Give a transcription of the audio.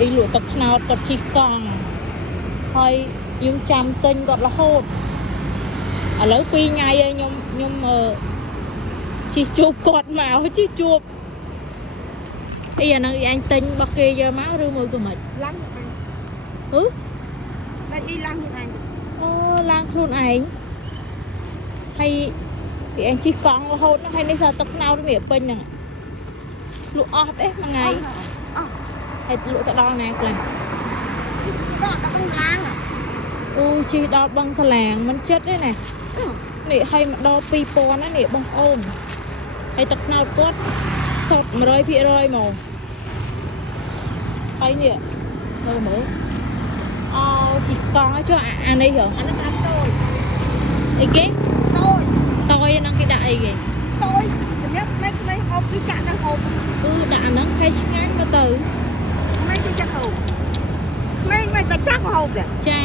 អីលក់ទឹកថ្នោតគាត់ជីកកង់ហើយយើងចាំទិញគាត់រហូតឥឡូវ2ថ្ងៃហើយខ្ញុំជីជួបគាត់មកជីជួបអីអាហ្នឹងអញទិញរបស់គេយកមកឬមួយក៏មិនឡើងអញដាច់អីឡើងខ្លួនឯងអូឡើងខ្លួនឯងហើយពីអញជីកង់រហូតហ្នឹងហើយនេះសើទឹកថ្នោតនេះពេញហ្នឹងលក់អស់ទេមួយថ្ងៃអស់ហើយលក់ទៅដល់ណាខ្លះដល់ដល់ឡាងអូជីដល់បឹងសាឡាងមិនចិត្តទេណានេះឲ្យមកដល់2000ណានេះបងប្អូនហើយទឹកថ្នោតគាត់សុទ្ធ 100% មកហើយនេះមើលអូជីកង់ចុះអានេះហ៎អានេះដាក់តូចអីគេតូចហ្នឹងគេដាក់អីគេតូចសម្រាប់មិនហូបពីចាក់នឹងហូបដាក់អាហ្នឹងហើយឆ្ងាញ់មកទៅមិនទៅចាក់ហូបមិនតែចាក់ហូបទេចា